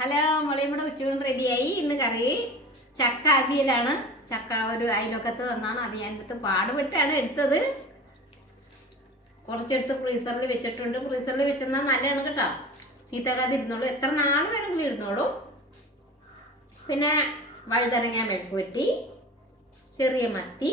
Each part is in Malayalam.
ഹലോ മോളെ, ഇവിടെ ഉച്ചയൂണ് റെഡിയായി. ഇന്ന് കറി ചക്ക അവിയലാണ്. ചക്ക ഒരു അയലൊക്കത്ത് തന്നാണ്. അത് ഞാൻ എടുത്ത് പാടുപെട്ടാണ് എടുത്തത്. കുറച്ചെടുത്ത് ഫ്രീസറിൽ വെച്ചിട്ടുണ്ട്. ഫ്രീസറിൽ വെച്ചെന്നാൽ നല്ലതാണ് കേട്ടോ, ചീത്തകാതെ ഇരുന്നോളൂ, എത്ര നാൾ വേണമെങ്കിലും ഇരുന്നോളൂ. പിന്നെ വഴുതനങ്ങ മെഴുക്കുവരട്ടി, ചെറിയ മത്തി,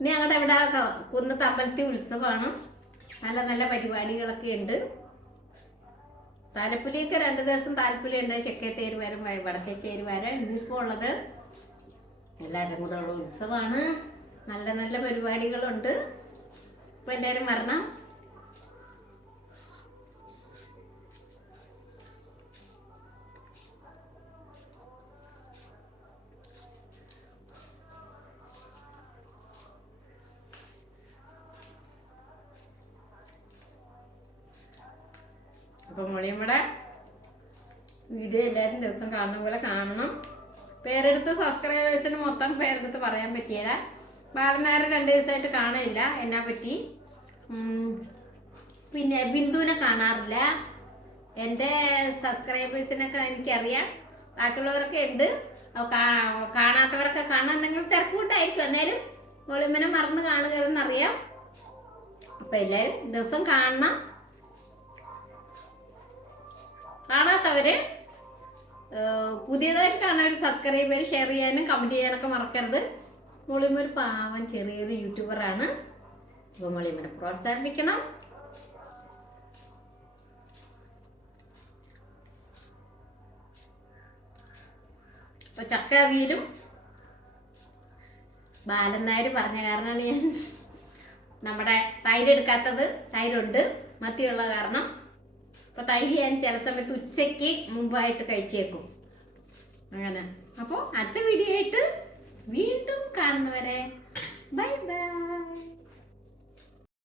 ഇനി ഞങ്ങളുടെ ഇവിടെ കുന്നത്ത് അമ്പലത്തിൽ ഉത്സവമാണ്. നല്ല നല്ല പരിപാടികളൊക്കെ ഉണ്ട്. താലപ്പൊലിയൊക്കെ 2 ദിവസം താലപ്പൊലി ഉണ്ട്. ചെക്കേത്തേര് വരും, വടക്കേച്ചേര് വരെ. ഇന്നിപ്പോൾ ഉള്ളത് എല്ലാവരും കൂടെ ഉള്ള ഉത്സവമാണ്. നല്ല നല്ല പരിപാടികളുണ്ട്. അപ്പോൾ എല്ലാവരും വരണം. അപ്പോൾ മോളിയമ്മയുടെ വീഡിയോ എല്ലാവരും ദിവസം കാണുന്ന പോലെ കാണണം. പേരെടുത്ത് സബ്സ്ക്രൈബേഴ്സിന് മൊത്തം പേരെടുത്ത് പറയാൻ പറ്റിയില്ല. ബാലനാരെ 2 ദിവസമായിട്ട് കാണില്ല, എന്നാ പറ്റി. പിന്നെ ബിന്ദുവിനെ കാണാറില്ല. എൻ്റെ സബ്സ്ക്രൈബേഴ്സിനൊക്കെ എനിക്കറിയാം, ബാക്കിയുള്ളവരൊക്കെ ഉണ്ട്. കാണാത്തവരൊക്കെ കാണാൻ എന്തെങ്കിലും തിരക്കൂട്ടായിരിക്കും. എന്നാലും മോളിയമ്മനെ മറന്ന് കാണുകയെന്നറിയാം. അപ്പം എല്ലാവരും ദിവസം കാണണം. കാണാത്തവര് പുതിയതായിട്ട് കാണാൻ സബ്സ്ക്രൈബ് ചെയ്യാൻ, ഷെയർ ചെയ്യാനും കമൻറ്റ് ചെയ്യാനൊക്കെ മറക്കരുത്. മോളിയമ്മ ഒരു പാവം ചെറിയൊരു യൂട്യൂബറാണ്. അപ്പോൾ മോളിയമ്മനെ പ്രോത്സാഹിപ്പിക്കണം. അപ്പോൾ ചക്ക അവിയലും ബാലൻ നായർ പറഞ്ഞ കാരണമാണ് ഞാൻ നമ്മുടെ തൈര് എടുക്കാത്തത്. തൈരുണ്ട്, മത്തിയുള്ള കാരണം. അപ്പോൾ തൈര് ഞാൻ ചില സമയത്ത് ഉച്ചയ്ക്ക് മുമ്പായിട്ട് കഴിച്ചേക്കും അങ്ങനെ. അപ്പോൾ അടുത്ത വീഡിയോ ആയിട്ട് വീണ്ടും കാണുന്നവരെ ബൈ ബൈ.